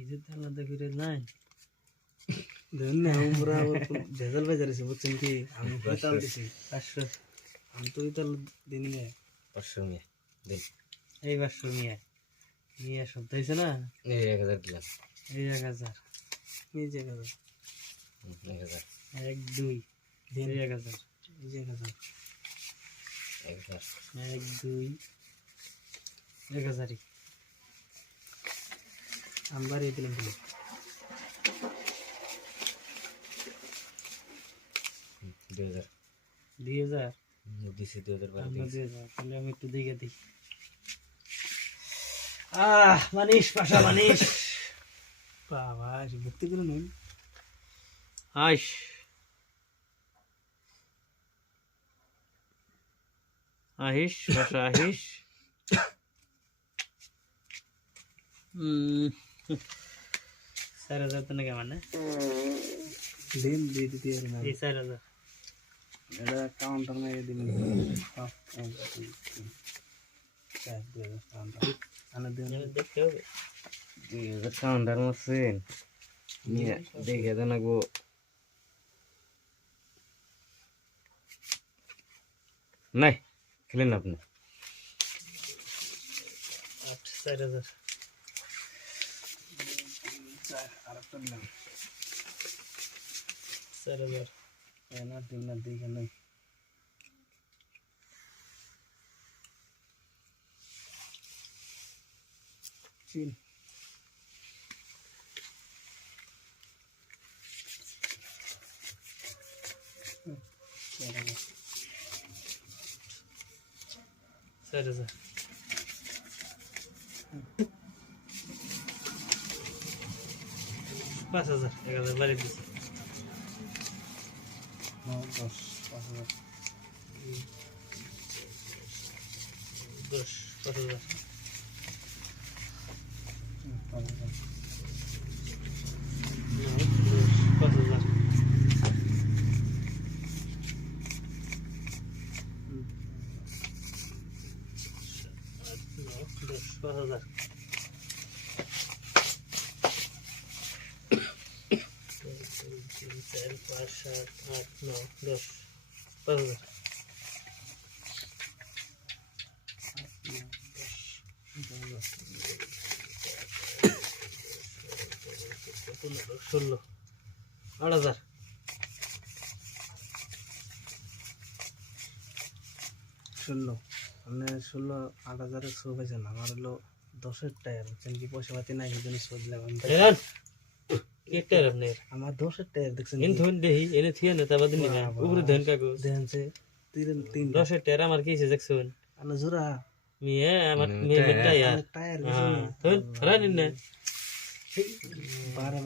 নিজে তো আলাদা করে নাই ধরুন না আমরা ভেজাল বাজারেছি বুঝছেন কি আমি তাল দিছি 500 আমি তো তাল দিন নে 500 নিয়ে দেন এই 500 নিয়ে শব্দ হয়েছে না এই 1000 দিলাম এই 1000 এই জায়গা 1000 1 2 এই 1000 এই জায়গা 1000 1 2 1000 আমরা এই দিলাম বলে 2000 2000 দিছি 2000 বার আমরা দিছি 2000 তাহলে আমি একটু দেখে দিই মানিস পাশা মানিস বাবা ভক্তি করে নই আইস আহিস পাশা আহিস 4000 তো নাকি মানে দিন দিয়ে দিতে আর না এই 4000 এটা কাউন্টার মে দিন আনা দিন দেখতে হবে 2000 কাউন্টার মারছেন নিয়ে দেখে দেন গো নাই খেলেন না আপনি 4000 আরেকটা দিলাম 4000 এনা দিন না দেখে নই চিন Sarı sarı. Pas hazır. Ne kadar var edilsin. দশ 5000 Dur. Pas hazır. 5000 Dur. Pas hazır. Dur. Pas hazır. 4, 5, 7, 8, 9, 10. Pas hazır. ষোলো 8000 16 আপনি 16 8000 শো পাইছেন আমার হলো 10 টায়ার বুঝছেন কি পয়সা পাতি নাই এই জন্য শো দিলাম আমি এরান কেটার আপনার আমার 10 টায়ার দেখছেন এন ধন দেহি এনে থিয়া না তাবাদ নিবে উপরে ধন কাগজ দেখেন সে তিন 10 টাকা আমার কি দেখছুন আনা জোড়া মিয়া আমার মেয়ে টায়ার টায়ার হ্যাঁ ধন রানিন না 12